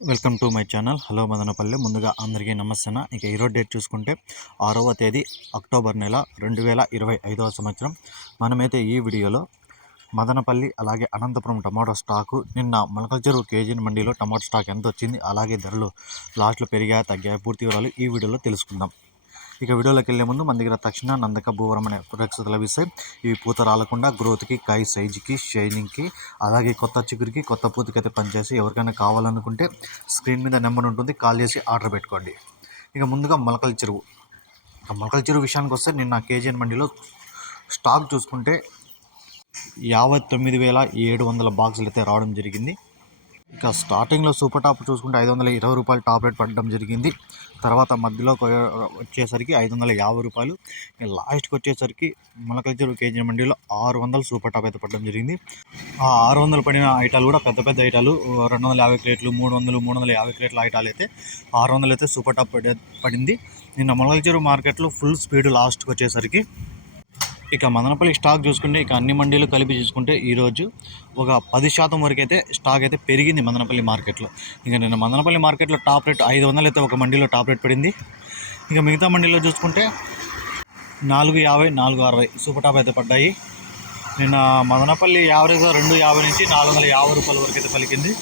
Welcome to my channel hello Madanapalli ముందుగా అందరికీ నమస్తే ఇక ఈరోజు డేట్ చూసుకుంటే ఆరవ తేదీ అక్టోబర్ నెల రెండు వేల ఇరవై ఐదవ సంవత్సరం. మనమైతే ఈ వీడియోలో మదనపల్లి అలాగే అనంతపురం టమాటో స్టాకు నిన్న మొలకల్చెరు కేజీని మండీలో టమాటో స్టాక్ ఎంత వచ్చింది అలాగే ధరలు లాస్ట్లో పెరిగాయా తగ్గాయా పూర్తి వివరాలు ఈ వీడియోలో తెలుసుకుందాం. ఇక వీడియోలోకి వెళ్ళే ముందు మన దగ్గర తక్షణ నందక భూవరం అనే ప్రొడక్ట్స్ లభిస్తాయి. ఇవి పూత రాలకుండా గ్రోత్కి కాయ సైజుకి షైనింగ్కి అలాగే కొత్త చిగురికి కొత్త పూతకి అయితే పనిచేసి ఎవరికైనా కావాలనుకుంటే స్క్రీన్ మీద నెంబర్ ఉంటుంది. కాల్ చేసి ఆర్డర్ పెట్టుకోండి. ఇక ముందుగా మొలకల చెరువు. ఇక మొలకల చెరువు విషయానికి వస్తే నిన్న కేజీఎన్ మండిలో స్టాక్ చూసుకుంటే యాభై తొమ్మిది వేల ఏడు వందల బాక్సులు అయితే రావడం జరిగింది. ఇక స్టార్టింగ్లో సూపర్ టాప్ చూసుకుంటే ఐదు వందల ఇరవై రూపాయలు టాప్ రేట్ పడడం జరిగింది. తర్వాత మధ్యలో కొ- వచ్చేసరికి ఐదు వందల యాభై రూపాయలు. లాస్ట్కి వచ్చేసరికి మొలకల్చరు కేజీ మండీలో ఆరు వందలు సూపర్ టాప్ అయితే పడడం జరిగింది. ఆ ఆరు వందలు పడిన ఐటాలు కూడా పెద్ద పెద్ద ఐటాలు. రెండు వందల యాభై క్రేట్లు మూడు వందలు మూడు వందల యాభై క్రేట్ల ఐటాలు అయితే ఆరు వందలు అయితే సూపర్ టాప్ పడే పడింది. నిన్న మొలకల్చరు మార్కెట్లో ఫుల్ స్పీడ్ లాస్ట్కి వచ్చేసరికి ఇక మదనపల్లి స్టాక్ చూసుకుంటే ఇక అన్ని మండీలు కలిపి చూసుకుంటే ఈరోజు ఒక పది శాతం వరకు అయితే స్టాక్ అయితే పెరిగింది మదనపల్లి మార్కెట్లో. ఇక నిన్న మదనపల్లి మార్కెట్లో టాప్ రేట్ ఐదు వందలు అయితే ఒక మండీలో టాప్ రేట్ పడింది. ఇక మిగతా మండీలో చూసుకుంటే నాలుగు యాభై నాలుగు అరవై సూపర్ టాప్ అయితే పడ్డాయి. నిన్న మదనపల్లి యావరేజ్గా రెండు యాభై నుంచి నాలుగు వందల యాభై రూపాయల వరకు అయితే పలికింది.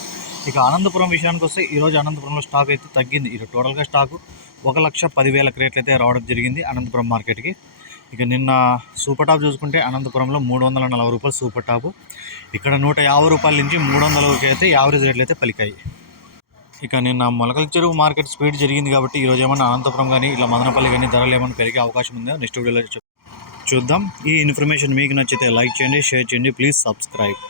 ఇక అనంతపురం విషయానికి వస్తే ఈరోజు అనంతపురంలో స్టాక్ అయితే తగ్గింది. ఈరోజు టోటల్గా స్టాకు ఒక లక్ష పదివేల క్రేట్లు అయితే రావడం జరిగింది అనంతపురం మార్కెట్కి. ఇక నిన్న సూపర్ టాప్ చూసుకుంటే అనంతపురంలో మూడు వందల నలభై రూపాయలు సూపర్ టాపు. ఇక్కడ నూట యాభై రూపాయల నుంచి మూడు వందల వరకు అయితే యావరేజ్ రేట్లు అయితే పలికాయి. ఇక నిన్న మొలకల చెరువు మార్కెట్ స్పీడ్ జరిగింది కాబట్టి ఈరోజు ఏమన్నా అనంతపురం కానీ ఇలా మదనపల్లి కానీ ధరలు ఏమైనా పెరిగే అవకాశం ఉందో? నెక్స్ట్ వీడియోలో చూద్దాం. ఈ ఇన్ఫర్మేషన్ మీకు నచ్చితే లైక్ చేయండి షేర్ చేయండి. Please subscribe.